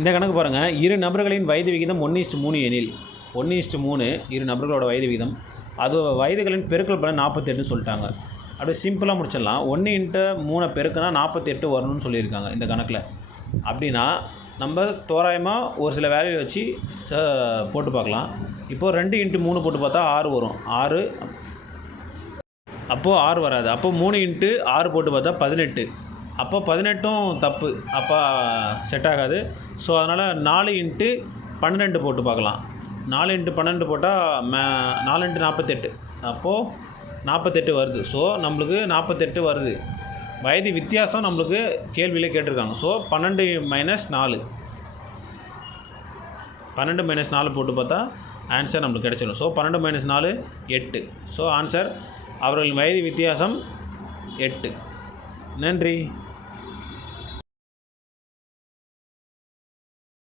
இந்த கணக்கு பாருங்கள், இரு நபர்களின் வயது விகிதம் 1:3 எனில் 1:3 இரு நபர்களோட வயது விகிதம், அது வயதுகளின் பெருக்கல் பலன் 48ன்னு சொல்லிட்டாங்க. அப்படியே சிம்பிளாக முடிச்சிடலாம். 1 × 3 பெருக்குனா 48 வரணும்னு சொல்லியிருக்காங்க இந்த கணக்கில். அப்படின்னா நம்ம தோராயமாக ஒரு சில வேல்யூ வச்சு போட்டு பார்க்கலாம். இப்போது 2 × 3 போட்டு பார்த்தா 6 வரும். 6 அப்போது 6 வராது. அப்போது 3 × 6 போட்டு பார்த்தா 18. அப்போ 18ம் தப்பு, அப்போ செட் ஆகாது. ஸோ அதனால் 4 × 12 போட்டு பார்க்கலாம். 4 × 12 போட்டால் 4 × 48, அப்போது 48 வருது. ஸோ நம்மளுக்கு 48 வருது. வயது வித்தியாசம் நம்மளுக்கு கேள்வியில் கேட்டிருக்காங்க. ஸோ 12 - 4 12 - 4 போட்டு பார்த்தா ஆன்சர் நம்மளுக்கு கிடைச்சிடும். ஸோ 12 - 4 8. ஸோ ஆன்சர் அவர்களின் வயது வித்தியாசம் 8. நன்றி.